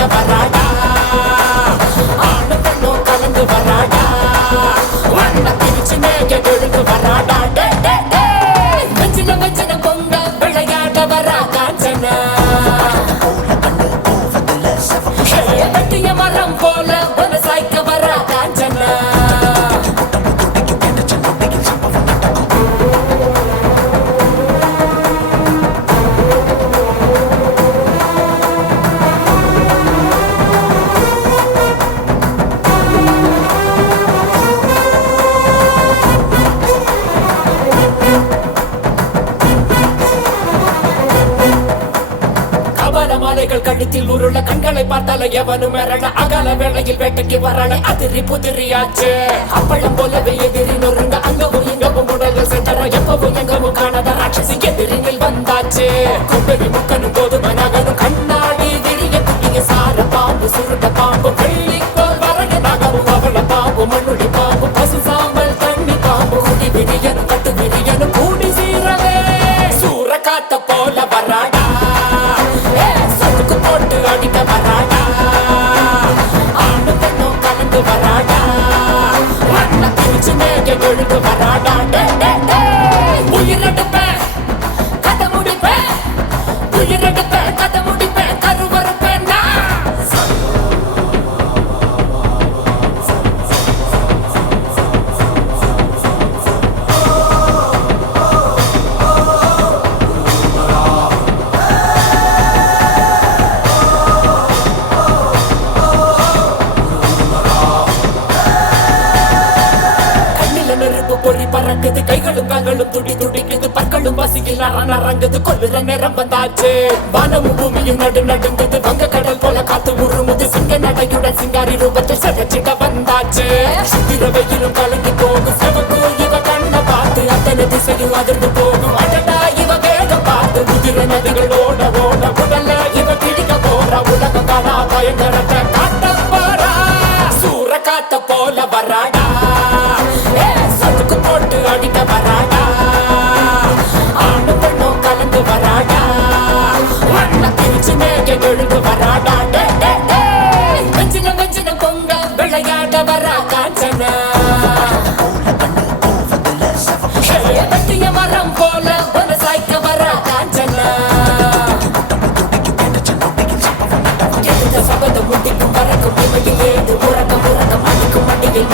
அடிக்க வராடா ஆணு பெண்ணும் கலந்து வராடா வண்ண பிரிச்சு மேக கொழுந்து வராடா வச்சின வச்சின பொங்க விளையாட வரா காஞ்சனா வெட்டிய மரம் போல ஒரு சாய்க்க வரா காஞ்சனா மாலைகள் கழுத்தில் உருள கண்களை பார்த்தால எவனும் மிரள அகல வேளையில் வேட்டைக்கு வரல அதிரி புதிரியாச்சு அப்பளம் போலவே எதிரி நொறுங்க அங்கவும் இங்கவும் உடல சென்ற எப்பவும் எங்கவும் காணாத ராட்சசி எதிரில் வந்தாச்சு கும்பெரி முக்கனும் போதுமை நகரும் கண்ணாடி விரிய குட்டிய சார பாம்பு சுருட்ட பாம்பு வெள்ளி போல் வரைய நகரும் அவள பாம்பு மண்ணுடி பாம்பு பசு சாம்பல் தண்ணி பாம்பு குடி விரியனும் கட்டு விரியனும் கூடி சீரவே சூற காத்த போல வராடா போட்டு அடிக்க வராடா ஆணு பெண்ணும் கலந்து வராடா வண்ண பிரிச்சு மேக கொழுந்து வராடா உயிரெடுப்பேன் கதை முடிப்பேன் உயிரெடுப்பேன் கதை முடிப்பேன் கருவறுப்பேன் பொறி பறக்குது கைகளும் கால்களும் துடி துடிக்குது பற்களும் பசியில் நரங்குது கொல்லுற நேரம் வந்தாச்சு வானமும் பூமியும் நடு நடுங்குது வங்க கடல் போல காத்து உருமுது சிங்க நடையுடன் சிங்காரி ரூபத்தில் செவச்சிட வந்தாச்சு சுத்திர வெயிலும் கலங்கி போகும் செவக்கு இவ கண்ண பார்த்து அத்தனை திசையும் அதிர்ந்து போகும் அடடா இவ வேகம் பார்த்து முதிர நதிகள் ஓட ஓட உடல்ல இவ கிழிக்க போற உலகம் காணா பயங்கரத்தை காட்ட போறா சூற காத்த போல வராடா போட்டு அடிக்க வராடா ஆணு பெண்ணும் கலந்து வராடா வண்ண பிரிச்சு மேக கொழுந்து வராடா வஞ்சின வஞ்சின பொங்க விளையாட வரா காஞ்சனா வெட்டிய மரம் போல ஒரு சாய்க்க வரா காஞ்சனா சபதம் முடிக்கும் பறக்கும் இமையில் ஏது உறக்கம் உறக்கம் அடிக்கும் மண்டியில்